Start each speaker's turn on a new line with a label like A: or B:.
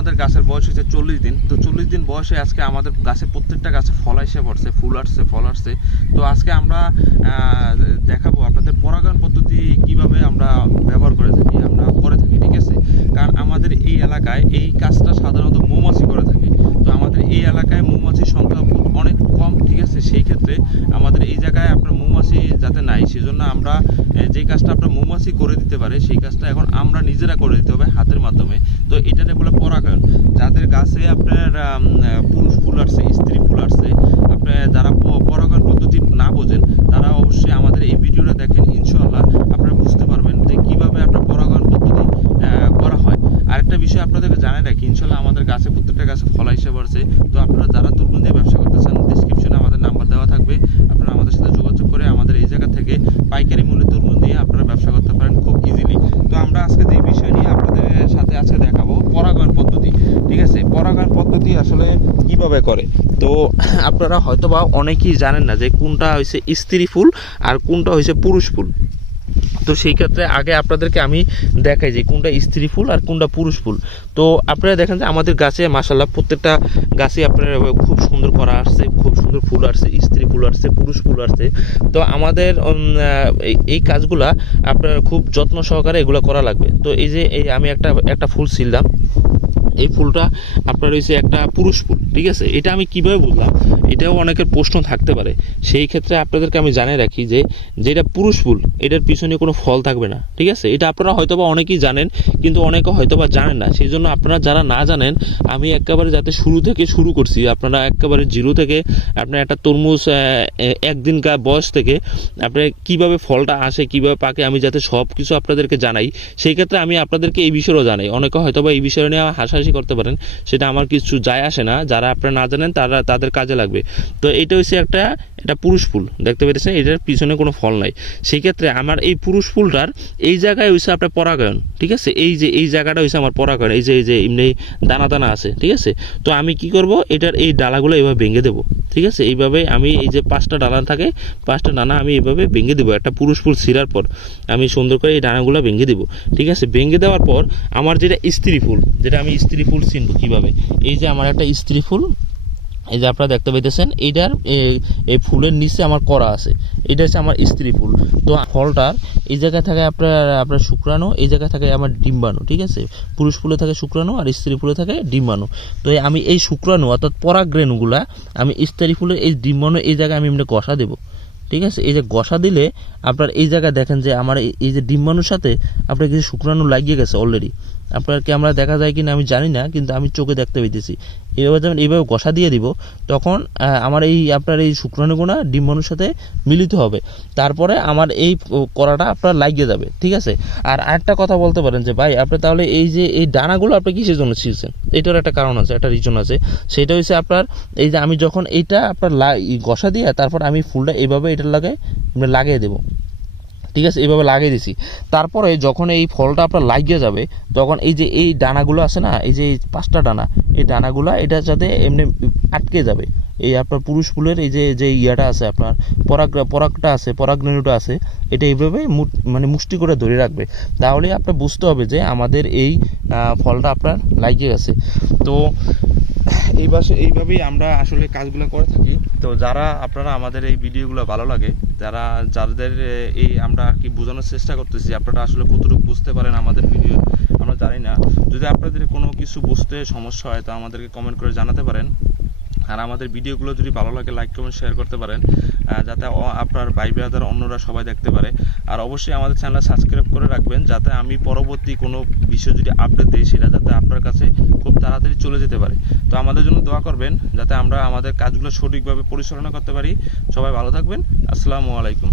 A: আমাদের গাছের বয়স হয়েছে চল্লিশ দিন। তো চল্লিশ দিন বয়সে আজকে আমাদের গাছে প্রত্যেকটা গাছে ফল এসে পড়ছে, ফুল আসছে, ফল আসছে। তো আজকে আমরা দেখাবো আপনাদের পরাগায়ন পদ্ধতি কীভাবে আমরা ব্যবহার করে থাকি, আমরা করে থাকি, ঠিক আছে? কারণ আমাদের এই এলাকায় এই কাজটা সাধারণত মৌমাছি করে থাকে। তো আমাদের এই এলাকায় মৌমাছির সংখ্যা কম, ঠিক আছে? সেই ক্ষেত্রে আমাদের এই জায়গায় আপনার মৌমাছি যাতে নাই, সেজন্য আমরা যে কাজটা আপনার মৌমাছি করে দিতে পারে, সেই কাজটা এখন আমরা নিজেরা করে দিতে হবে হাতের মাধ্যমে। তো এটাতে বলে পরাগায়ন। যাদের গাছে আপনার পুরুষ ফুল আসছে, স্ত্রী ফুল আসছে, আপনার যারা পরাগায়ন পদ্ধতি না বোঝেন, তারা অবশ্যই আমাদের এই ভিডিওটা দেখেন ইনশাল্লাহ আপনারা বুঝতে পারবেন যে কীভাবে আপনার পরাগায়ন পদ্ধতি করা হয়। আরেকটা বিষয় আপনাদেরকে জানাই রাখি ইনশাল্লাহ আমাদের গাছে প্রত্যেকটা গাছে ফলা হিসেবে আছে তো আপনারা যারা তুরবুন দিয়ে ব্যবসা করতে চান ডিসক্রিপশনে আমাদের নাম্বার দেওয়া থাকবে আপনারা আমাদের সাথে যোগাযোগ করে আমাদের এই জায়গা থেকে পাইকারি মূল্যে তুরবুন দিয়ে আপনারা ব্যবসা করতে পারেন খুব ইজিলি তো আমরা আজকে যে বিষয় নিয়ে আপনাদের সাথে আজকে দেখাবো পরাগায়ন পদ্ধতি ঠিক আছে পরাগায়ন পদ্ধতি আসলে কীভাবে করে। তো আপনারা হয়তোবা অনেকেই জানেন না যে কোনটা হয়েছে স্ত্রী ফুল আর কোনটা হয়েছে পুরুষ ফুল। তো সেই ক্ষেত্রে আগে আপনাদেরকে আমি দেখাই যে কোনটা স্ত্রী ফুল আর কোনটা পুরুষ ফুল। তো আপনারা দেখেন যে আমাদের গাছে মাসাল্লাহ প্রত্যেকটা গাছে আপনার খুব সুন্দর করা আসছে, খুব সুন্দর ফুল আসছে, স্ত্রী ফুল আসছে, পুরুষ ফুল আসছে। তো আমাদের এই- এই কাজগুলা আপনার খুব যত্ন সহকারে এগুলো করা লাগবে। তো এই যে, এই আমি একটা একটা ফুল ছিললাম। এই ফুলটা আপনার হয়েছে একটা পুরুষ ফুল ঠিক আছে? এটা আমি কীভাবে বুঝলাম? এটাও অনেকের প্রশ্ন থাকতে পারে। সেই ক্ষেত্রে আপনাদেরকে আমি জানিয়ে রাখি যে, যেটা পুরুষ ফুল এটার পিছনে কোনো ফল থাকবে না, ঠিক আছে? এটা আপনারা হয়তোবা অনেকেই জানেন, কিন্তু অনেকে হয়তোবা জানেন না। সেই জন্য আপনারা যারা না জানেন, আমি একেবারে যাতে শুরু থেকে শুরু করছি, আপনারা একেবারে জিরো থেকে, আপনার একটা তরমুজ একদিনকার বয়স থেকে, আপনার কীভাবে ফলটা আসে, কীভাবে পাকে, আমি যাতে সব কিছু আপনাদেরকে জানাই, সেই ক্ষেত্রে আমি আপনাদেরকে এই বিষয়েও জানাই। অনেকে হয়তো বা এই বিষয় নিয়ে হাসাহাসি করতে পারেন, সেটা আমার কিছু যায় আসে না। যারা আপনারা না জানেন, তারা তাদের কাজে লাগবে। তো এটা হচ্ছে একটা, এটা পুরুষ ফুল, দেখতে পেরেছেন? এটার পিছনে কোনো ফল নাই। সেই ক্ষেত্রে আমার এই পুরুষ ফুলটার এই জায়গায় হয়েছে আপনার পরাগায়ন, ঠিক আছে? এই যে, এই জায়গাটা হয়েছে আমার পরাগায়ন, এই যে এই যে এমনি দানা দানা আছে, ঠিক আছে? তো আমি কি করব? এটার এই ডালাগুলো এইভাবে ভেঙে দেবো, ঠিক আছে? এইভাবে আমি এই যে পাঁচটা ডালা থাকে, পাঁচটা ডানা আমি এইভাবে ভেঙে দেবো। একটা পুরুষ ফুল ছিঁড়ার পর আমি সুন্দর করে এই ডানাগুলো ভেঙে দেবো, ঠিক আছে? ভেঙে দেওয়ার পর আমার যেটা স্ত্রী ফুল, যেটা আমি স্ত্রী ফুল চিনবো কীভাবে? এই যে আমার একটা স্ত্রী ফুল এই যে আপনারা দেখতে পাইতেছেন, এইটার এই ফুলের নিচে আমার করা আছে। এটা হচ্ছে আমার স্ত্রী ফুল। তো ফলটার এই জায়গায় থাকে আপনার আপনার শুক্রাণু, এই জায়গায় থাকে আমার ডিম্বাণু, ঠিক আছে? পুরুষ ফুলে থাকে শুক্রাণু আর স্ত্রী ফুলে থাকে ডিম্বাণু। তো আমি এই শুক্রাণু অর্থাৎ পরাগরেণুগুলা, আমি স্ত্রী ফুলের এই ডিম্বাণু এই জায়গায় আমি এমনি কষা দেবো। ঠিক আছে? এই যে গসা দিলে আপনার এই জায়গায় দেখেন যে আমার এই- যে ডিম্বাণুর সাথে আপনার কিছু শুক্রাণু লাগিয়ে গেছে অলরেডি আপনার ক্যামেরা দেখা যায় কিনা আমি জানি না, কিন্তু আমি চোখে দেখতে পেতেছি এইভাবে যখন এইভাবে গসা দিয়ে দিব তখন আমার এই আপনার এই শুক্রাণুগুনা ডিম্বাণুর সাথে মিলিত হবে। তারপরে আমার এই ও, কড়াটা আপনার লাগিয়ে যাবে ঠিক আছে? আর আরেকটা কথা বলতে পারেন যে ভাই আপনি তাহলে এই যে এই ডানাগুলো আপনি কিসের জন্য ছিঁড়ছেন? এটার একটা কারণ আছে একটা রিজন আছে। সেটা হচ্ছে আপনার এই যে আমি যখন এইটা আপনার লা- গসা দিয়ে তারপর আমি ফুলটা এইভাবে এটার লাগে লাগিয়ে দেবো। ঠিক আছে? এইভাবে লাগিয়ে দিছি। তারপরে যখন এই ফলটা আপনার লাগিয়ে যাবে, তখন এই যে এই ডানাগুলো আছে না, এই যে এই পাঁচটা ডানা এই ডানাগুলো এটা যাতে এমনি আটকে যাবে। এই আপনার পুরুষ ফুলের এই যে যে ইয়াটা আছে আপনার, পরাগ, পরাগটা আছে পরাগরেণুটা আছে, এটা এইভাবে মানে মুষ্টি করে ধরে রাখবে। তাহলে আপনার বুঝতে হবে যে আমাদের এই ফলটা আপনার লাগিয়ে গেছে। তো এই বাসে এইভাবেই আমরা আসলে কাজগুলো করে থাকি। তো যারা, আপনারা আমাদের এই ভিডিওগুলো ভালো লাগে, যারা যাদের এই আমরা আর কি বোঝানোর চেষ্টা করতেছি, আপনারা আসলে কতটুকু বুঝতে পারেন আমাদের ভিডিও, আমরা জানি না। যদি আপনাদের কোনো কিছু বুঝতে সমস্যা হয়, তো আমাদেরকে কমেন্ট করে জানাতে পারেন। আর আমাদের ভিডিওগুলো যদি ভালো লাগে লাইক কমেন্ট শেয়ার করতে পারেন যাতে আপনার ভাই ব্রাদার অন্যরা সবাই দেখতে পারে। আর অবশ্যই আমাদের চ্যানেল সাবস্ক্রাইব করে রাখবেন, যাতে আমি পরবর্তী কোনো বিষয় যদি আপডেট দিই, সেটা যাতে আপনার কাছে খুব তাড়াতাড়ি চলে যেতে পারে। তো আমাদের জন্য দোয়া করবেন, যাতে আমরা আমাদের কাজগুলো সঠিকভাবে পরিচালনা করতে পারি। সবাই ভালো থাকবেন। আসসালামু আলাইকুম।